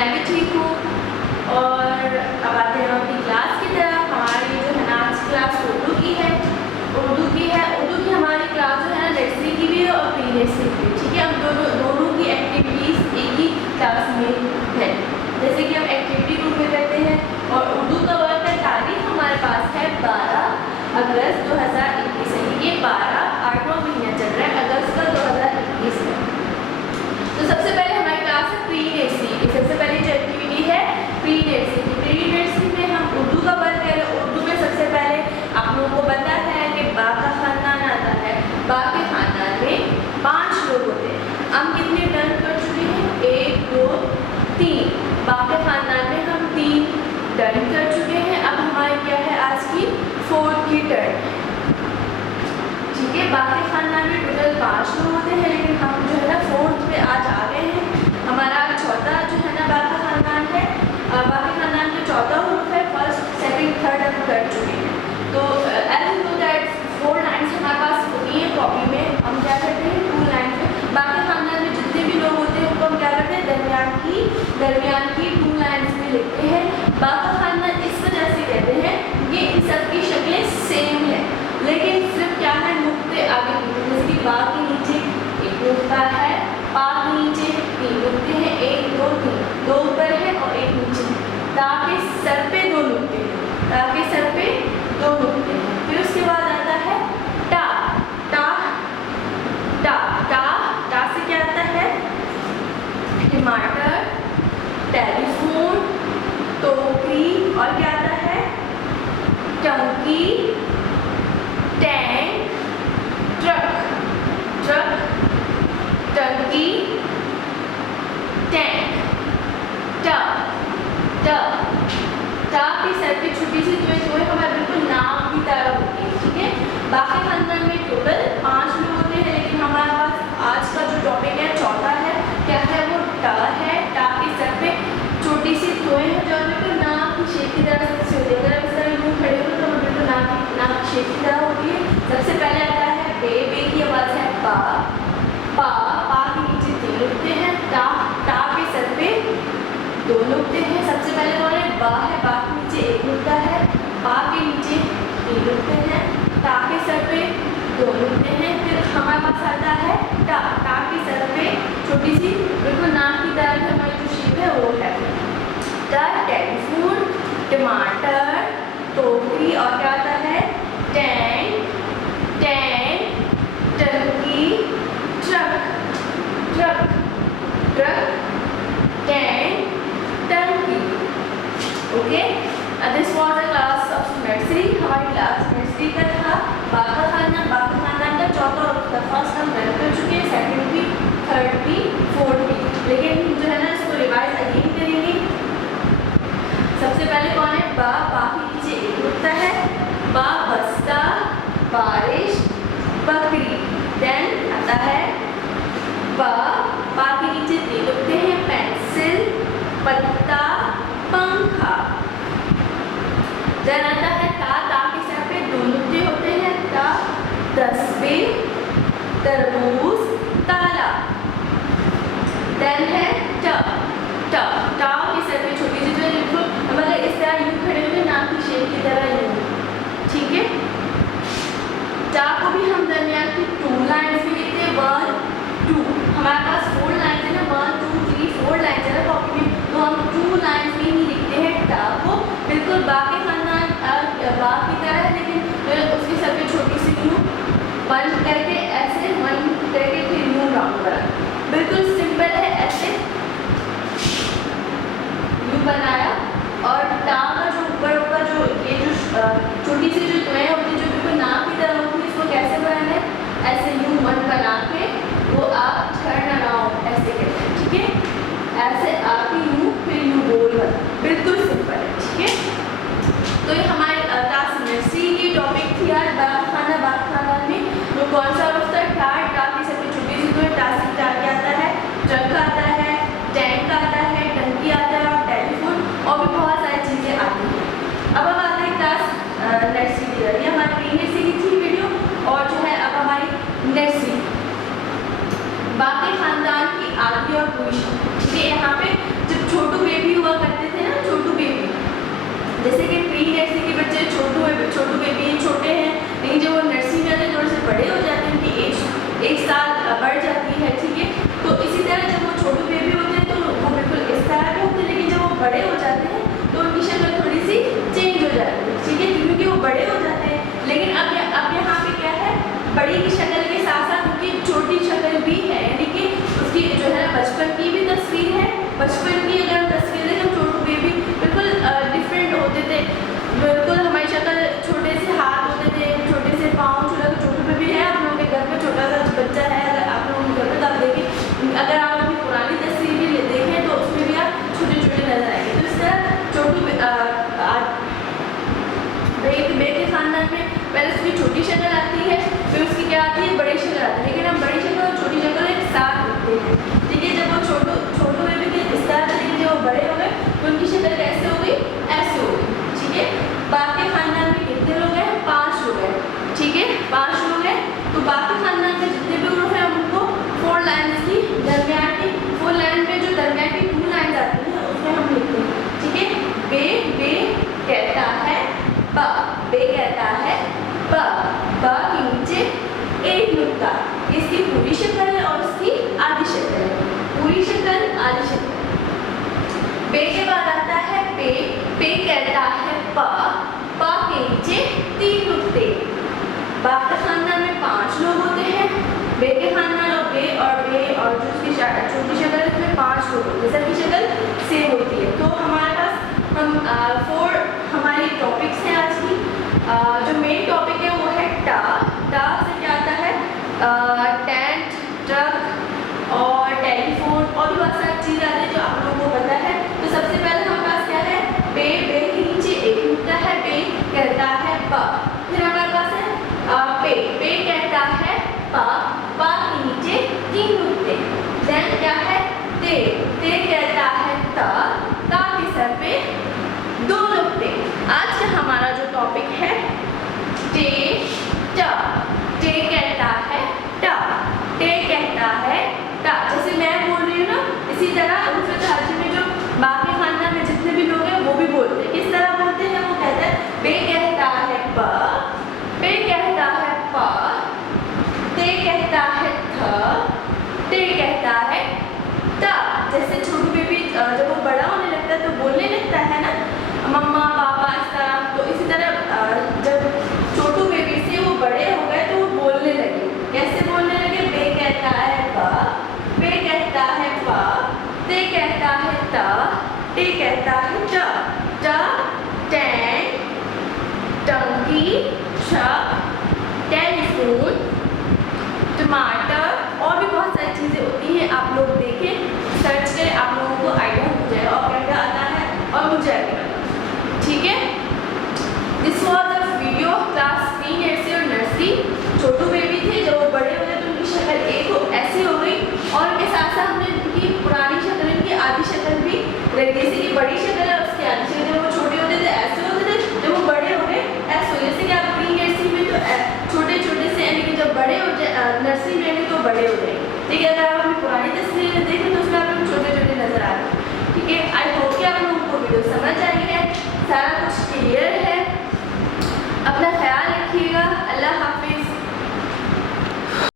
मैं भी ठीक हूँ। और अब आते हैं अपनी क्लास की तरफ। हमारी जो है ना आज क्लास उर्दू की है। उर्दू की हमारी क्लास जो है ना नर्सरी की भी है और प्री नर्सरी की भी। ठीक है, हम दोनों की एक्टिविटीज़ एक ही क्लास में है। जैसे कि हम एक्टिविटी ग्रुप में करते हैं। और उर्दू का वर्क का तारीख हमारे पास है 12 अगस्त 2021। ये 8वां महीना चल रहा है अगस्त का 2021 में। तो सबसे पहले हमारी क्लास है प्री नर्सरी की। सबसे पहले जो एक्टिविटी है प्री नर्सरी की। प्री नर्सरी में हम उर्दू का वर्क करें। उर्दू में सबसे पहले आप लोगों को पता है कि बा का खानदान आता है। बा के खानदान में 5 लोग होते हैं। हम कितने टर्न कर चुके हैं? 1 2 3। बा के खानदान में हम 3 टर्न कर चुके हैं। अब हमारी क्या है आज की 4th की टर्न। ठीक है, बाकी खानदान में टोटल 5 लोग होते हैं, लेकिन हम जो है ना 4th पे आज आ गए हैं। हमारा चौथा जो है ना बाकी खानदान है। बाकी खानदान का चौथा ग्रुप है। 1st 2nd 3rd हम कर चुके हैं। तो as you know that 4 lines हमारे पास होती है कॉपी में। हम क्या करते हैं 2 लाइन में बाकी खानदान में जितने भी लोग होते हैं उनको हम क्या करते हैं दरमियान की 2 लाइन्स में लिखते हैं। बाकी खानदान इस वजह से कहते हैं ये इन सबकी शक्लें सेम है, लेकिन सिर्फ क्या है नुक्ते आगे पीछे। जैसे कि बा के नीचे एक नुक्ता है, पा के नीचे 3 नुक्ते हैं, 1 2 3, 2 ऊपर है और 1 नीचे है। ता के सर पे 2 नुक्ते हैं, ता के सर पे 2 नुक्ते हैं। फिर उसके बाद आता है टा। टा टा टा टा से क्या आता है? टमाटर, टेलीफोन, टोकरी और क्या आता है? टंकी, टैंक, ट्रक। टंकी, टैंक, टा की सर पे छोटी सी जो है हमारे बिल्कुल नाम की तरह होती है। ठीक है, बाकी खानदान में टोटल 5 लोग होते हैं, लेकिन हमारे पास आज का जो टॉपिक है चौथा है। क्या है वो? टा है। टा की सर पे छोटी सी टोए हैं जो बिल्कुल नाम की शेप की तरह से होती है। अगर आप इस तरह यूँ खड़े हो तो बिल्कुल नाम की शेप की तरह होती है। सबसे पहले आता है बे। बे की आवाज़ है पा। पा के नीचे 3 नुक्ते हैं। टा के सर पे 2 नुक्ते हैं। सबसे पहले कौन है? बा है। बा के नीचे 1 नुक्ता है। पा के नीचे 3 नुक्ते हैं। टा के सर पे 2 नुक्ते हैं। फिर हमारे पास आता है टा। टा के सर पे छोटी सी बिल्कुल नाम की तरह हमारी जो शेप है वो है। टा टेलीफोन, टमाटर, टोकरी और क्या आता है? टैंक, टंकी, ट्रक, टैंक, टंकी। Okay, this was the class of nursery. हमारी क्लास नर्सरी का था। बाकी खानदान का चौथा और फर्स्ट हम लर्न कर चुके हैं, 2nd भी, 3rd भी, 4th भी। लेकिन जो है ना इसको रिवाइज अगेन करेंगे। सबसे पहले कौन है? बा। बा के नीचे 1 नुक्ता है। बा बस्ता, बारिश, बकरी। देन आता है बा। बा के नीचे 3 नुक्ते हैं। पेंसिल, पत्ता, पंखा। देन आता है ता। ता के सर पे 2 नुक्ते होते हैं। ता तस्वीर, तरबूज, ताला। देन है ट। टा के सर पे छोटी सी जो है बिल्कुल मतलब इस तरह यूँ खड़े हुए नाम की शेप की तरह यूँ। ठीक है, टा को भी हम दरमियान की 2 लाइन्स में लिखते हैं। 1 2। हमारे पास 4 लाइन्स है ना, 1 2 3 4 लाइन्स है ना कॉपी में, तो हम 2 लाइन्स में ही लिखते हैं टा को। बिल्कुल बाकी खानदान बा की तरह है, लेकिन उसके सर पे छोटी सी यूँ 1 करके ऐसे 1 करके फिर यूँ राउंड करा। बिल्कुल सिंपल है, ऐसे यूँ बनाया। और टा का जो ऊपर का जो ये जो छोटी सी जो टोएं होती है जो बिल्कुल नाम की तरह होती है, इसको कैसे बनाना है? ऐसे यूँ 1 बना के वो आप टर्न अराउंड ऐसे करते हैं। ठीक है, ऐसे आप यूँ फिर यूँ गोल बना। बिल्कुल सिंपल है। ठीक है, तो ये हमारी क्लास नर्सरी की टॉपिक थी यार। बाकी खानदान में तो कौन सा होता है? टा। टा की सबसे छोटी सी तो टा से क्या आता है? ट्रक आता है, टैंक आता है, टंकी आता है और टेलीफोन और भी बहुत सारी चीज़ें आती हैं। अब हम आते हैं क्लास नर्सरी खानदान में पहले उसकी छोटी शक्ल आती है, फिर उसकी क्या आती है, बड़ी शक्ल आती है। लेकिन हम बड़ी शक्ल और छोटी शक्ल एक साथ रखते हैं, ठीक है। जब वो छोटू बेबी के इस तरह से, जब वो बड़े हो गए तो उनकी शक्ल कैसे हो गई, ऐसे हो गई, ठीक है। बाकी खानदान में कितने लोग हैं, 5 लोग हैं, ठीक है, 5 लोग हैं। तो बाकी खानदान में जितने भी ग्रुप हैं उनको 4 लाइन्स की दरमियान की 4 लाइन में जो दरमियान की 2 लाइन्स आती हैं उसमें हम लिखते हैं, ठीक है। बे बे कहता है ब, बे कहता है ब, ब के नीचे एक नुक्ता, इसकी पूरी शक्ल है और इसकी आधी शक्ल है, पूरी शक्ल आधी शक्ल। बे के बाद आता है पे, पे कहता है प, प के नीचे 3 नुक्ते। बाप के खानदान में 5 लोग होते हैं, बे के खानदान और बे और जो उसकी छोटी शक्ल है उसमें 5 लोग होते हैं, सबकी शक्ल सेम होती है। तो हमारे पास हम 4 हमारी टॉपिक्स हैं आज की। जो मेन टॉपिक है वो है टा। टा से क्या आता है, टेंट, ट्रक और टेलीफोन और भी बहुत सारी चीज़ आती है जो आप लोगों को पता है। तो सबसे पहले हमारे पास क्या है, बे, बे के नीचे एक नुक्ता है, बे कहता है प। फिर हमारे पास है पे, पे कहता है प, प के नीचे 3 नुक्ते। देन क्या है ते, ते कहता है त, ता के सर पे 2 नुक्ते। आज का हमारा जो टॉपिक है टे टा, टे कहता है टा, टे कहता है टा। जैसे मैं बोल रही हूँ ना, इसी तरह दूसरे राज्य में जो बाकी खानदान में जितने भी लोग हैं वो भी बोलते हैं। किस तरह बोलते हैं, वो कहते हैं बे कहता है प, पे कहता है प, ते कहता है थ, ते कहता है ता। जैसे छोटू बेबी जब वो बड़ा होने लगता है तो बोलने लगता है ना, मम्मा पापा इस तरह। तो इसी तरह जब छोटू बेबी से वो बड़े हो गए तो वो बोलने लगे। कैसे बोलने लगे, बे कहता है प, पे कहता है प, ते कहता है ता, टे कहता है टा। टा, टैंक, टंकी, ट्रक, टेलीफोन, टमाटर और भी बहुत सारी चीज़ें होती हैं। आप लोग देखें, सर्च करें, आप लोगों को आइडिया हो जाएगा और क्या क्या आता है और मुझे आइडिया, ठीक है। This was the video class 3 nursery और नर्सरी। छोटू बेबी थे, जब वो बड़े हो गए तो उनकी शक्ल एक ऐसी हो गई और उनके साथ साथ हमने उनकी पुरानी शक्ल, उनकी आधी शक्ल भी रख दी। जैसे कि बड़ी शक्ल है उसकी आधी शक्ल, जब वो छोटे होते थे ऐसे होते थे, जब वो बड़े हो गए ऐसे हो। जैसे कि आप प्री नर्सरी में तो छोटे छोटे से, यानी कि जब बड़े हो जाए नर्सरी में तो बड़े हो जाएंगे, ठीक है। अगर आप अपनी पुरानी तस्वीर में देखें तो उसमें आप लोग छोटे छोटे नजर आ रहे हैं, ठीक है। आई होप कि आप लोगों को वीडियो समझ आई है, सारा कुछ क्लियर है। अपना